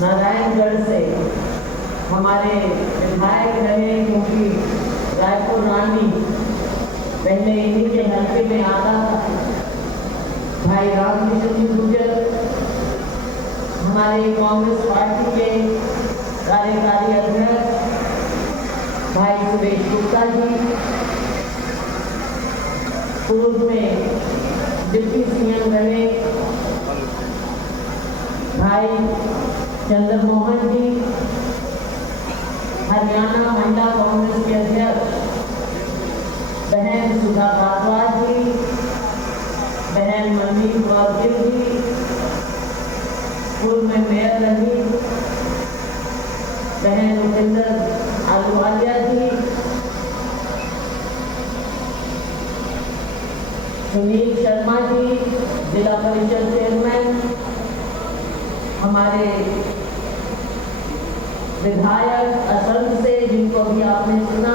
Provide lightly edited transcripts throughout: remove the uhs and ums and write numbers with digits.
नारायणगढ़ से हमारे विधायक रहे, क्योंकि रायपुर रानी पहले इन्हीं के हल्के में आता था। भाई रामकिशन गुर्जर हमारे कांग्रेस पार्टी के कार्यकारी अध्यक्ष, भाई सुरेश गुप्ता जी पूर्व में डिप्टी सीएम रहे, भाई चंद्रमोहन जी हरियाणा महिला कांग्रेस के अध्यक्ष, बहन सुधा भारद्वाज जी, बहन मनमीत कौर गिल जी पूर्व में मेयर रही, बहन उपेंद्र आलूवालिया जी, सुनील शर्मा जी जिला परिषद चेयरमैन, हमारे विधायक असम से जिनको भी आपने सुना,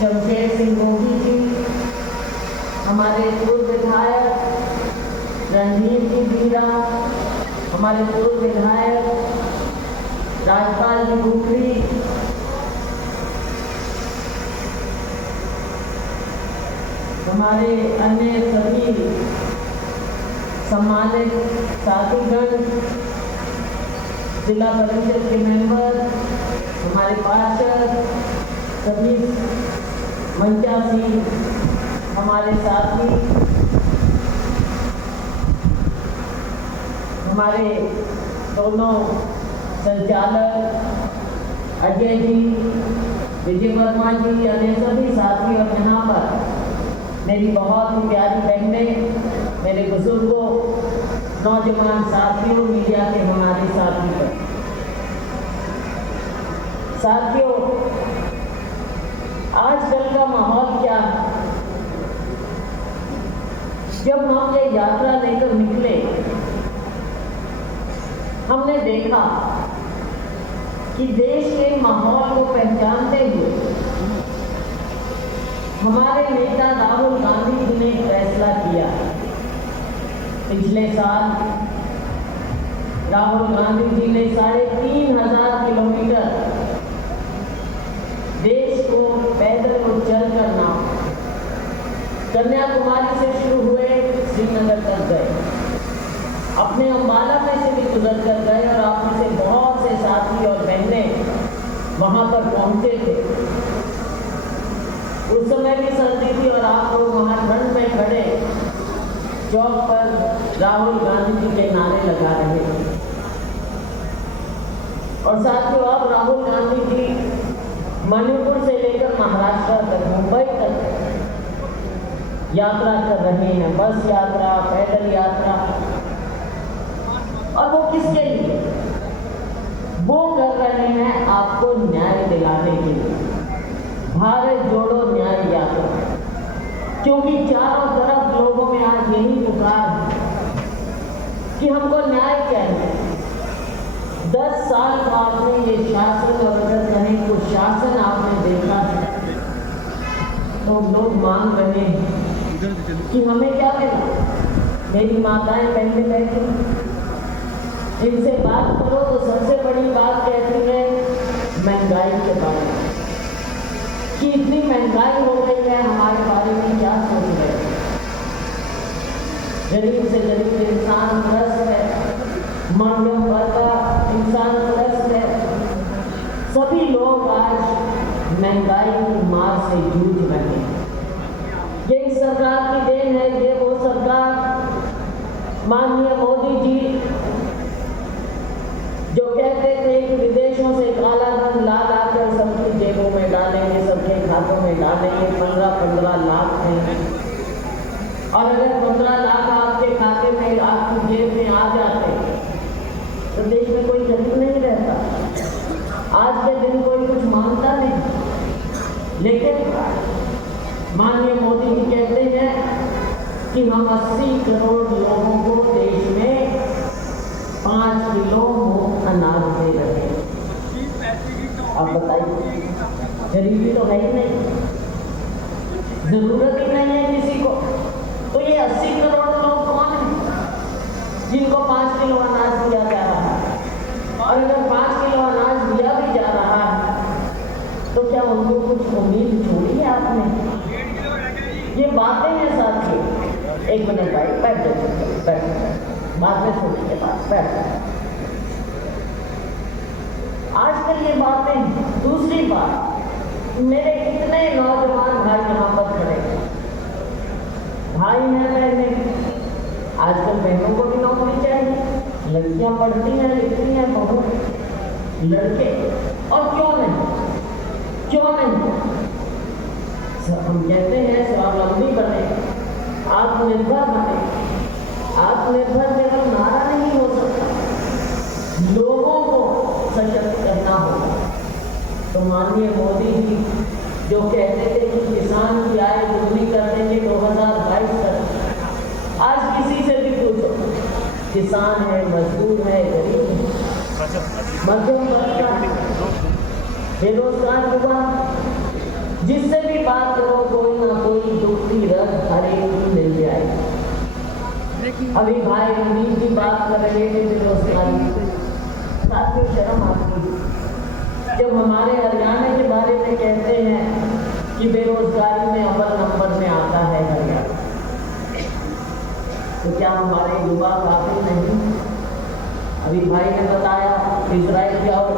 जमशेद सिंह गोगी जी, हमारे पूर्व विधायक रणधीर जी बीरा, हमारे पूर्व विधायक राजपाल जी गुखरी, हमारे अन्य सभी सम्मानित साथीगण, जिला परिषद के मेंबर, हमारे पार्षद, सभी मंचासी हमारे साथी, हमारे दोनों संचालक अजय जी, विजय वर्मा जी, अन्य सभी साथी और यहाँ पर मेरी बहुत ही प्यारी बहनें, मेरे बुजुर्गों, नौजवान साथियों, मीडिया के हमारे साथियों, आजकल का माहौल क्या है? जब हम ये यात्रा लेकर निकले, हमने देखा कि देश के माहौल को पहचानते हुए हमारे नेता राहुल गांधी जी ने फैसला किया। पिछले साल राहुल गांधी जी ने 3,500 किलोमीटर देश को पैदल और चल करना, कन्याकुमारी से शुरू हुए श्रीनगर तक गए, अपने अम्बाला में से भी गुजर कर गए और आप में से बहुत से साथी और बहनें वहां पर पहुंचे थे। उस समय भी सर्दी थी और आप लोग वहां ठंड में खड़े चौक पर राहुल गांधी जी के नारे लगा रहे थे। और साथियों, अब राहुल गांधी जी मणिपुर से लेकर महाराष्ट्र तक, मुंबई तक यात्रा कर रहे हैं, बस यात्रा, पैदल यात्रा। और वो किसके लिए? वो कर रहे हैं आपको न्याय दिलाने के लिए, भारत जोड़ो न्याय यात्रा। क्योंकि चारों तरफ लोगों में आज यही पुकार है कि हमको न्याय चाहिए। 10 साल का आपने ये शासन और अगर कहें तो शासन आपने देखा है, तो लोग मांग रहे हैं कि हमें क्या मिला। मेरी माताएं बहनें बैठी, इनसे बात करो तो सबसे बड़ी बात कहती है महंगाई के बारे में, कि इतनी महंगाई हो गई है, हमारे बारे में क्या सोच रहे हैं। गरीब से गरीब इंसान त्रस्त है, मध्यम वर्ग का इंसान त्रस्त है। सभी लोग आज महंगाई की मार से जूझ रहे हैं। ये इस सरकार की देन है, ये वो सरकार माननीय मोदी जी जो कहते थे कि विदेशों से काला धन ला कर सबकी जेबों में डालेंगे, सबके खातों में डालेंगे। 15-15 लाख हैं, और अगर 15 लाख आपके खाते में, आपकी जेब में आ जाते तो देश में कोई गरीब नहीं रहता। आज के दिन कोई कुछ मांगता नहीं, लेकिन माननीय मोदी जी कहते हैं कि हम 80 करोड़ लोगों को देश में 5 किलो मुफ्त अनाज दे रहे हैं। अब बताइए, गरीबी तो है ही नहीं, जरूरत ही नहीं है किसी को। तो ये 80 करोड़ लोग कौन हैं जिनको 5 किलो अनाज दिया जा रहा है? कुछ उम्मीद छोड़ी है आपने? ये बातें हैं साथियों। एक मिनट भाई, बैठ जाओ, बैठ, बात में छोड़िए, बात बैठ। आजकल ये बातें। दूसरी बात, मेरे कितने नौजवान भाई यहाँ पर खड़े हैं, भाई हैं बहनें। आजकल बहनों को भी नौकरी चाहिए, लड़कियां पढ़ती हैं, लिखती हैं बहुत, लड़के, और क्यों नहीं, क्यों नहीं? हम कहते हैं स्वावलंबी बने, आत्मनिर्भर बने। आत्मनिर्भर केवल नारा नहीं हो सकता, लोगों को सशक्त करना होगा। तो माननीय मोदी जी जो कहते थे कि किसान की आय दोगुनी कर देंगे 2022 तक, आज किसी से भी पूछो, किसान है, मजदूर है, गरीब है, मध्यम वर्ग का, बेरोजगार युवा, जिससे भी बात करो कोई ना कोई दुख की रग हर एक की मिल जाए। अभी भाई रंजीत की बात कर रहे थे बेरोजगारी, साथियों शर्म आती है जब हमारे हरियाणा के बारे में कहते हैं कि बेरोजगारी में अव्वल नंबर में आता है हरियाणा। तो क्या हमारे युवा काफी नहीं? अभी भाई ने बताया इजराइल जाओ,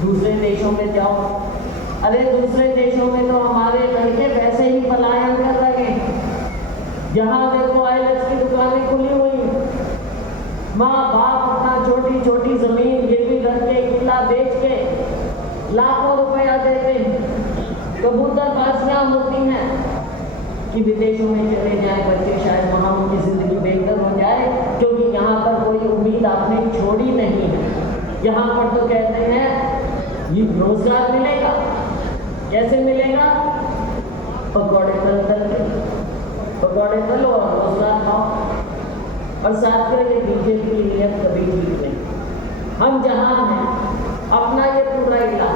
दूसरे देशों में जाओ। अरे दूसरे देशों में तो हमारे लड़के वैसे ही पलायन कर रहे हैं। जहाँ देखो आईलेट्स की दुकानें खुली हुई हैं, माँ बाप अपना छोटी छोटी जमीन गिरवी रख के, किला बेच के लाखों रुपया देते हैं। कबूतरबाजियां होती हैं कि विदेशों में चले जाए बच्चे, शायद वहाँ उनकी जिंदगी बेहतर हो जाए, क्योंकि यहाँ पर कोई उम्मीद आपने छोड़ी नहीं है। यहाँ पर तो कहते हैं ये रोजगार मिलेगा, कैसे मिलेगा? पकौड़े तल के, पकौड़े तलो और रोजगार खाओ। और साथ में ये बीजेपी की नीयत कभी ठीक नहीं। हम जहाँ हैं, अपना ये पूरा इलाका,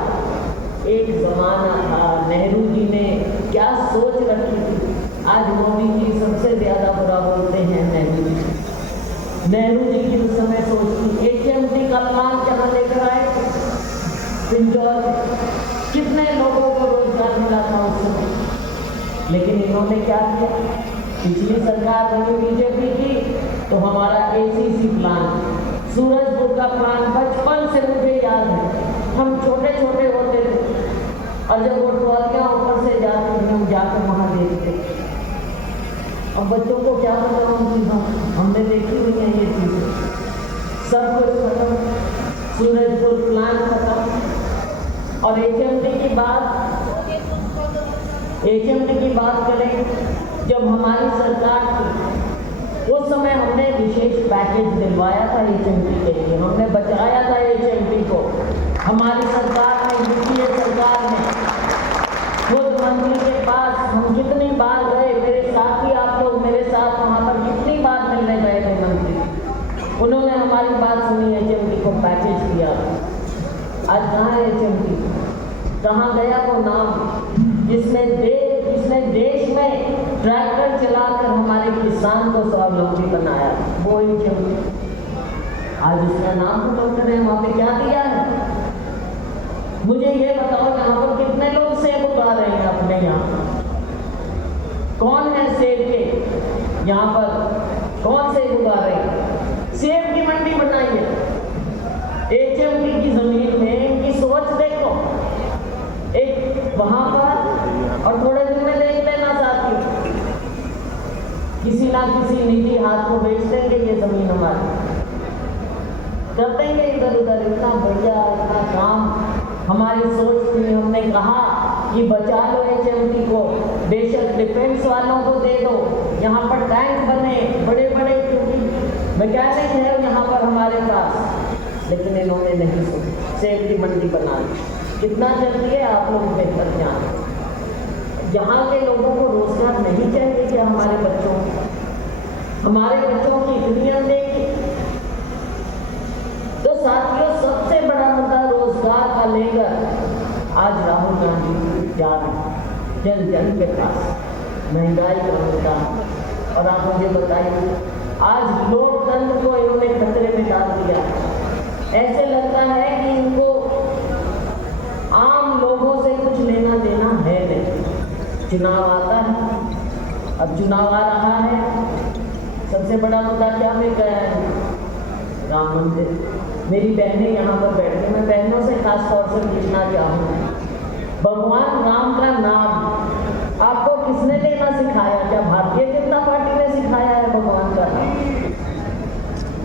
एक जमाना था, नेहरू जी ने क्या सोच रखी थी। आज मोदी जी सबसे ज्यादा बुरा बोलते हैं नेहरू जी। नेहरू जी की उस समय सोच थी, HMT का प्लान कहाँ लेकर आए? इंदौर, कितने लोगों को रोजगार मिला था उस समय। लेकिन इन्होंने क्या किया? पिछली सरकार बनी बीजेपी की तो हमारा ACC प्लान, सूरजपुर का प्लान बचपन से मुझे याद है। हम छोटे छोटे होते थे और जब वो ट्रॉलियां ऊपर से जाती थी, हम जाकर वहाँ देखते। अब बच्चों को क्या बताऊँ कि हमने देखी हुई है ये चीज़ें। सब कुछ खत्म, सूरजपुर प्लान खत्म। और HMT की बात करें, जब हमारी सरकार थी उस समय हमने विशेष पैकेज दिलवाया था HMT के लिए, हमने बचाया था HMT को। हमारी सरकार ने, यूपीए सरकार ने, खुद मंत्री के पास हम कितनी बार गए, मेरे साथी आप लोग मेरे साथ वहाँ पर कितनी बार मिलने गए थे मंत्री, उन्होंने हमारी बात सुनी, HMT को पैकेज दिया। आज कहाँ है HMT? कहाँ गया वो नाम जिसने देश में ट्रैक्टर चलाकर हमारे किसान को स्वावलंबी बनाया? वो HMT। आज उसका नाम तो डॉक्टर है, वहाँ पे क्या दिया है? मुझे ये बताओ, यहाँ पर कितने लोग सेब उगा रहे हैं अपने यहाँ? कौन है सेब के यहाँ पर? कौन सेब उगा रहे हैं? सेब की मंडी बनाई है HMT की जमीन में। इनकी सोच देखो, एक वहां पर और थोड़े दिन में देख लेना साथियों, किसी ना किसी निजी हाथ को बेच देंगे ये जमीन हमारी, कर देंगे इधर उधर। इतना बढ़िया, इतना काम हमारी सोच थी। हमने कहा कि बचा लो HMT को, बेशक डिफेंस वालों को दे दो, यहाँ पर टैंक बने बड़े बड़े, क्योंकि मैकेनिक है यहाँ पर हमारे पास। लेकिन इन्होंने नहीं सुनी, सेब की मंडी बना दी। कितना जल्दी है आप लोग बेहतर जान। यहाँ के लोगों को रोजगार नहीं चाहिए क्या? हमारे बच्चों की इतनी अनदेखी। तो साथियों, सबसे बड़ा मुद्दा रोजगार का लेकर आज राहुल गांधी जा रहे जन जन के पास, महंगाई का मुद्दा। और आप मुझे बताइए, आज लोकतंत्र को इन्होंने खतरे में डाल दिया। ऐसे लगता है कि इनको आम लोगों से कुछ लेना चुनाव आता है, अब चुनाव आ रहा है, सबसे बड़ा मुद्दा क्या में गया है? राम मंदिर। मेरी बहनें यहाँ पर बैठी, मैं बहनों से खास तौर से पूछना चाहूँगी, भगवान राम का नाम आपको किसने लेना सिखाया? क्या भारतीय जनता पार्टी ने सिखाया है भगवान का नाम?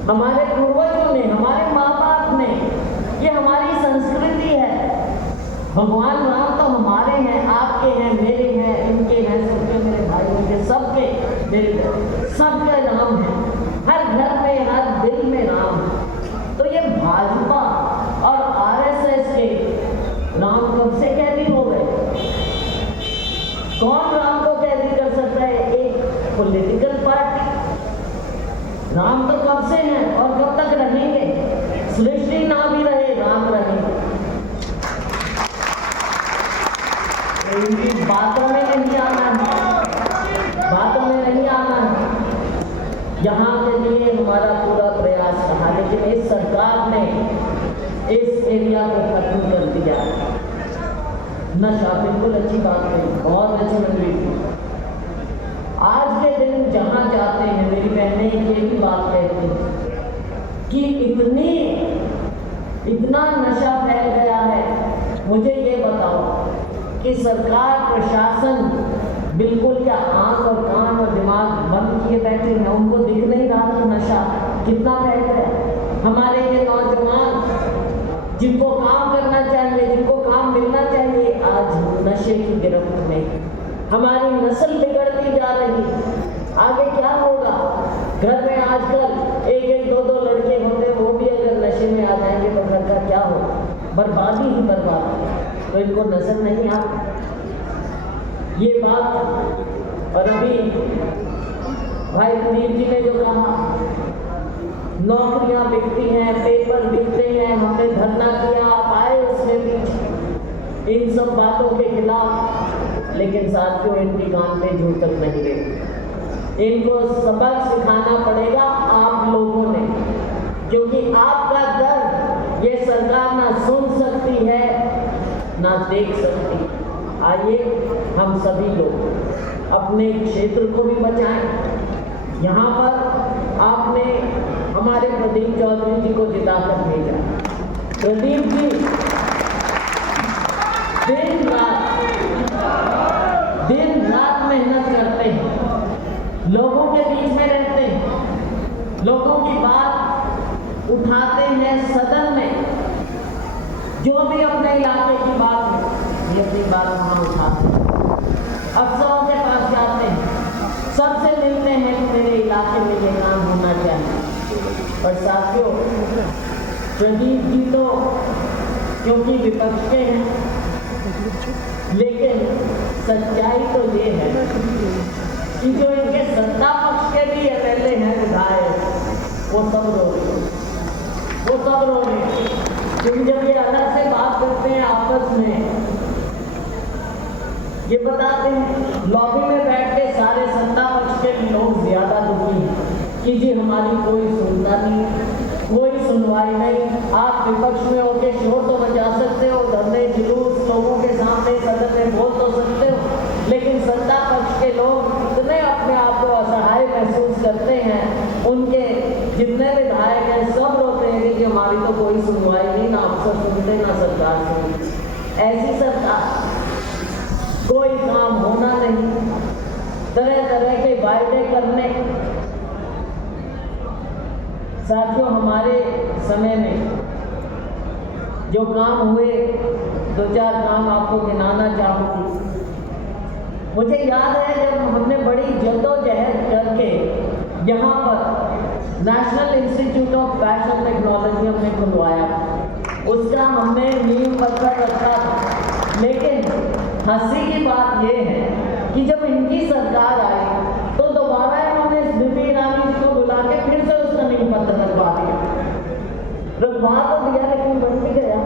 हमारे पूर्वजों ने, हमारे माँ बाप ने, ये हमारी संस्कृति है। भगवान राम तो हमारे हैं, आपके हैं, मेरे हैं, इनके हैं, सबके, मेरे भाइयों के, सबके, मेरे सबके राम है। हर घर में, हर दिल में राम है। तो ये भाजपा और आरएसएस के राम कब से कैदी हो गए? कौन राम को कैदी कर सकता है? एक पॉलिटिकल पार्टी। राम तो कब से हैं और कब तक रहेंगे? सृष्टि ना भी रहे, राम रहेंगे। इनकी बातों में नहीं आना है, बातों में नहीं आना है। यहाँ के लिए हमारा पूरा प्रयास रहा, लेकिन इस सरकार ने इस एरिया को खत्म कर दिया। नशा बिल्कुल अच्छी बात नहीं, बहुत अच्छी मंजूरी थी। आज के दिन जहाँ जाते हैं, मेरी बहनें ये भी बात कहती हैं कि इतना नशा फैल गया है। मुझे ये बताओ कि सरकार, प्रशासन बिल्कुल या आंख और कान और दिमाग बंद किए बैठे हैं? उनको दिख नहीं रहा कि नशा कितना फैल गया? हमारे ये नौजवान जिनको काम करना चाहिए, जिनको काम मिलना चाहिए, आज नशे की गिरफ्त में। हमारी नस्ल बिगड़ती जा रही। आगे क्या होगा? घर में आजकल एक एक दो दो लड़के होते, वो भी अगर नशे में आ जाएंगे तो घर का क्या होगा? बर्बादी ही बर्बादी। तो इनको नजर नहीं आता ये बात। और अभी भाई रणवीर जी ने जो कहा, नौकरियां बिकती हैं, पेपर बिकते हैं, हमने धरना किया, आप आए उसमें भी इन सब बातों के खिलाफ। लेकिन साथियों, इनकी कान पे जू तक नहीं गई। इनको सबक सिखाना पड़ेगा आप लोगों ने, क्योंकि आपका दर्द ये सरकार ना सुन सकती है ना देख सकती। आइए हम सभी लोग अपने क्षेत्र को भी बचाएं। यहाँ पर आपने हमारे प्रदीप चौधरी जी को जिताकर भेजा। प्रदीप जी दिन रात मेहनत करते हैं, लोगों के बीच में रहते हैं, लोगों की बात उठाते हैं सदन में। जो भी अपने इलाके की बात है, ये अपनी बात वहाँ उठाते हैं, अफसरों के पास जाते हैं, सबसे मिलते हैं कि मेरे इलाके में ये काम होना चाहिए। और साथियों, प्रदीप जी तो क्योंकि विपक्ष के हैं, लेकिन सच्चाई तो ये है कि जो इनके सत्ता पक्ष के भी एमएलए हैं, विधायक, वो सब रो रहे हैं। क्योंकि जब ये अलग से बात करते हैं आपस में, ये बताते हैं लॉबी में बैठ के सारे सत्ता पक्ष के लोग ज्यादा दुखी हैं कि जी हमारी कोई सुनता नहीं, कोई सुनवाई नहीं। आप विपक्ष में होकर शोर तो बजा सकते हो, धरने जुलूस लोगों के सामने सदन में बोल तो सकते हो, लेकिन सत्ता पक्ष के लोग इतने अपने आप को असहाय महसूस करते हैं। उनके जितने विधायक हैं सब रोते हैं कि हमारी तो कोई सुनवाई नहीं, ना अफसर सुनते ना सरकार सुनती। ऐसी सरकार, कोई काम होना नहीं, तरह तरह के वायदे करने। साथियों, हमारे समय में जो काम हुए, दो चार काम आपको गिनाना चाहूँगी। मुझे याद है जब हमने बड़ी जद्दोजहद करके यहाँ पर national institute of fashion technology हमने खुलवाया, उसका हमने नींव पत्थर रखा था। लेकिन हंसी की बात यह है कि जब इनकी सरकार आई तो दोबारा इन्होंने स्मृति ईरानी को बुला के फिर से उसका नींव पत्थर रखवा दिया। रखवा तो दिया, लेकिन बन भी गया,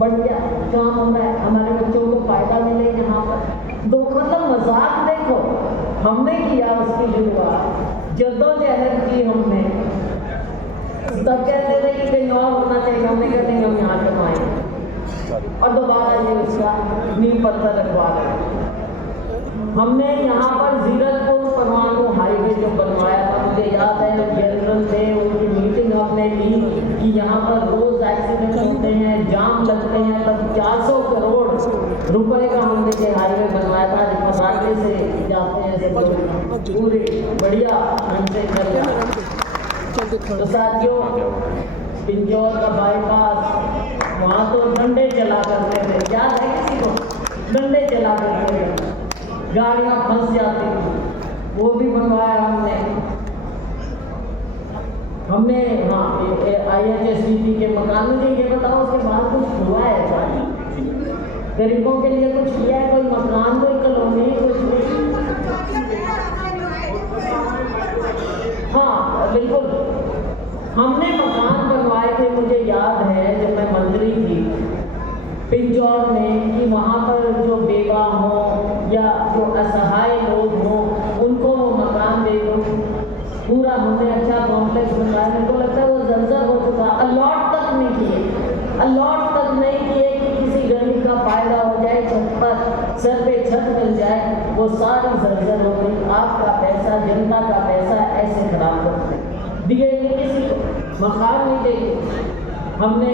बन गया, काम हो रहा है, हमारे बच्चों को फायदा मिले यहाँ पर। तो मतलब मजाक देखो, हमने किया उसकी शुरुआत, जद्दोजहद की हमने, तब कहते थे कि कहीं और होना चाहिए, हमने कहा नहीं, हम यहाँ कमाएंगे, और दोबारा ये उसका नींव पत्थर रखवा रहे। हमने यहाँ पर जीरकपुर परमाणु हाईवे जो बनवाया था, मुझे याद है जनरल थे उनकी मीटिंग हमने ली कि यहाँ पर रोज एक्सीडेंट होते हैं, जाम लगते हैं, तब 400 करोड़ रुपए का हमने ये हाईवे बनवाया था। मसाले से जाते हैं सब लोग पूरे बढ़िया ढंग से कर रहे। तो साथियों, पिंजौर का बाईपास वहाँ तो डंडे चला करते थे, याद है किसी को? डंडे चला करते थे, गाड़ियाँ फंस जाती थी, वो भी बनवाया हमने। हाँ, IHSDP के मकान, मुझे ये बताओ उसके बाद कुछ हुआ है क्या? गरीबों के लिए कुछ किया है? कोई मकान, कोई कॉलोनी, कुछ नहीं? हाँ बिल्कुल, हमने मकान बनवाए थे, मुझे याद है जब मैं मंत्री थी पिंजौर में, कि वहाँ पर जो बेवा हो या जो असहाय लोग हों उनको मकान दे दो। पूरा हमने अच्छा कॉम्प्लेक्स बनवाया, मेरे को लगता है वो जर्जर हो चुका, अलॉट तक नहीं किए कि किसी गरीब का फायदा हो जाए, छत पर सर पे छत मिल जाए, वो सारी जर्जर हो गई। आपका पैसा, जनता का पैसा ऐसे खराब करते दिए नहीं, किसी को मकान नहीं देंगे। हमने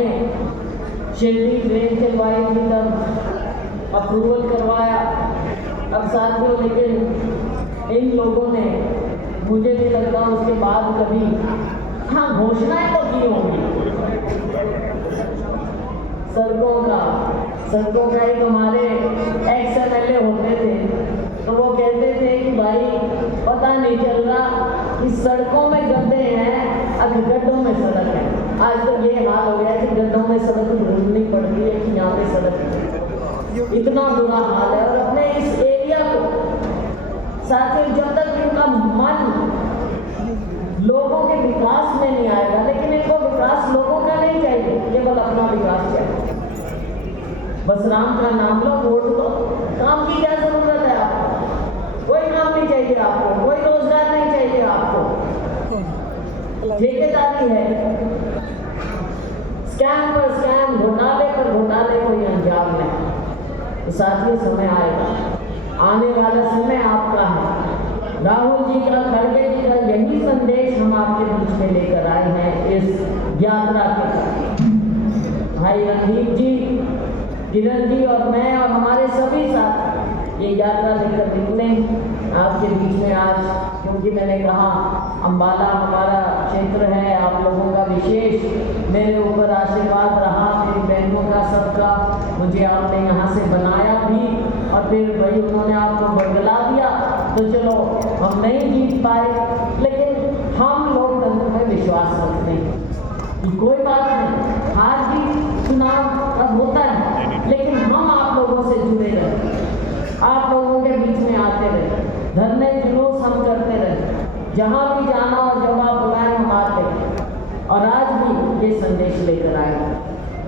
शेल्डी ट्रेन चलवाई थी, तब अप्रूवल करवाया। अब साथियों, लेकिन इन लोगों ने, मुझे नहीं लगता उसके बाद कभी, हाँ घोषणाएं तो की होंगी सड़कों का। एक हमारे एक्स MLA होते थे, तो वो कहते थे कि भाई पता नहीं चल रहा कि सड़कों में गड्ढे हैं, अब गड्ढों में सड़क है। आज तो ये हाल हो गया कि गड्ढों में सड़क ढूंढनी पड़ती है कि यहाँ पे सड़क है, इतना बुरा हाल है। और अपने इस एरिया को साथियों, जब तक इनका मन लोगों के विकास में नहीं आएगा, लेकिन इनको विकास लोगों का नहीं चाहिए, केवल अपना विकास चाहिए। बस राम का नाम लो, वोट दो, काम की क्या जरूरत है आपको? कोई काम नहीं चाहिए आपको, कोई रोजगार नहीं चाहिए आपको, ठेकेदारी है, स्कैम पर स्कैम, घोटाले पर घोटाले, कोई अंजाम नहीं। तो साथियों, समय आएगा, आने वाला समय आपका है। राहुल जी का, खड़गे जी का यही संदेश हम आपके बीच में लेकर आए हैं इस यात्रा के। भाई रणदीप जी, किरण जी और मैं और हमारे सभी साथ ये यात्रा लेकर निकले आपके बीच में आज, क्योंकि मैंने कहा अम्बाला हमारा क्षेत्र है, आप लोगों का विशेष मेरे ऊपर आशीर्वाद रहा, मेरी बहनों का, सबका। मुझे आपने यहाँ से बनाया भी, और फिर भाई उन्होंने आपको बदला दिया। तो चलो, हम नहीं जीत पाए, लेकिन हम लोकतंत्र में विश्वास रखते हैं कि कोई बात नहीं, हार जीत चुनाव अब होता है, लेकिन हम आप लोगों से जुड़े रहे, आप लोगों के बीच में आते रहे, धरने जुलूस हम करते रहे, जहाँ भी जाना और जब आप बुलाएं हम आते हैं, और आज भी ये संदेश लेकर आए।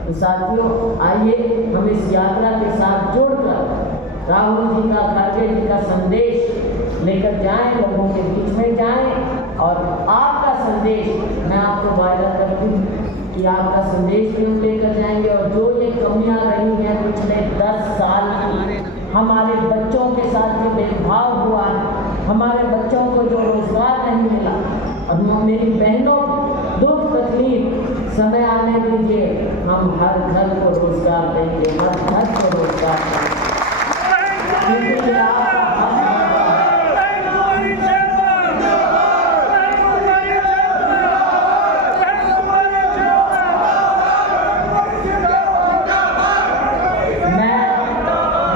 तो साथियों, आइए हम इस यात्रा के साथ जुड़कर राहुल जी का, खड़गे जी का संदेश लेकर जाएं, लोगों के बीच में जाएं। और आपका संदेश मैं आपको वायदा करती हूँ कि आपका संदेश भी हम लेकर जाएंगे। और जो ये कमियां रही हैं पिछले 10 साल, हमारे बच्चों के साथ जो भेदभाव हुआ है, हमारे बच्चों को जो रोजगार नहीं मिला, और मेरी बहनों दुख तकलीफ, समय आने दीजिए, हम हर घर को रोजगार देंगे, हर घर को रोजगार देंगे।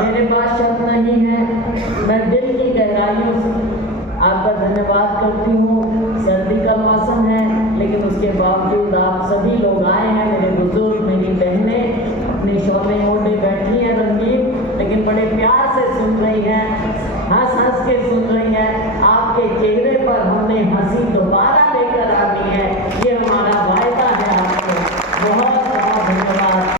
मेरे पास शब्द नहीं है, मैं दिल की गहराइयों से आपका धन्यवाद करती हूँ। सर्दी का मौसम है, लेकिन उसके बावजूद